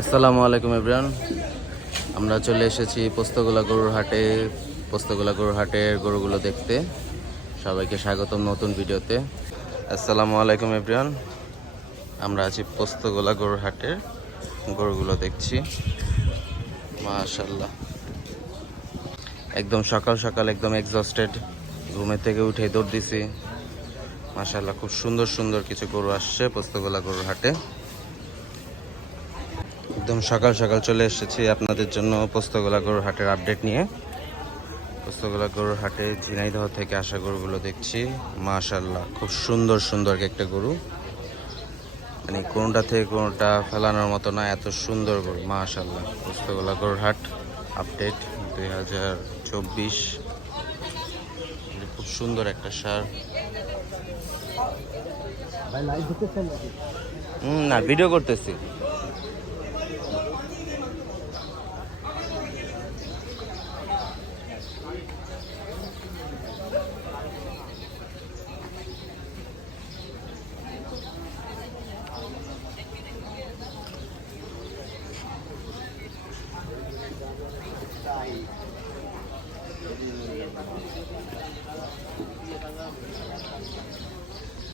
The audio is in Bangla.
আসসালামু আলাইকুম ইব্রান আমরা চলে এসেছি পোস্তগোলা গরুর হাটে। পোস্তগোলা গরুর হাটের গরুগুলো দেখতে। সবাইকে স্বাগতম নতুন ভিডিওতে। আসসালামু আলাইকুম ইব্রান আমরা আছি পোস্তগোলা গরুর হাটের গরুগুলো দেখছি। মাশাল্লাহ একদম সকাল সকাল একদম এক্সস্টেড ঘুমের থেকে উঠে দৌড় দিছি। মাশাল্লাহ খুব সুন্দর সুন্দর কিছু গরু আসছে পোস্তগোলা গরুর হাটে। একদম সকাল সকাল চলে এসেছি আপনাদের জন্য পোস্তগোলা গরুর হাটের আপডেট নিয়ে। পোস্তগোলা গরুর হাটে ঝিনাইদহ থেকে আসা গরুগুলো দেখছি। মাশাল্লাহ খুব সুন্দর সুন্দর একটা গরু। মানে কোনোটা থেকে কোনোটা ফেলানোর মতো না এত সুন্দর গরু। মাশাল্লাহ পোস্তগোলা গরুর হাট আপডেট দুই হাজার চব্বিশ। খুব সুন্দর একটা সার। না ভিডিও করতেছি।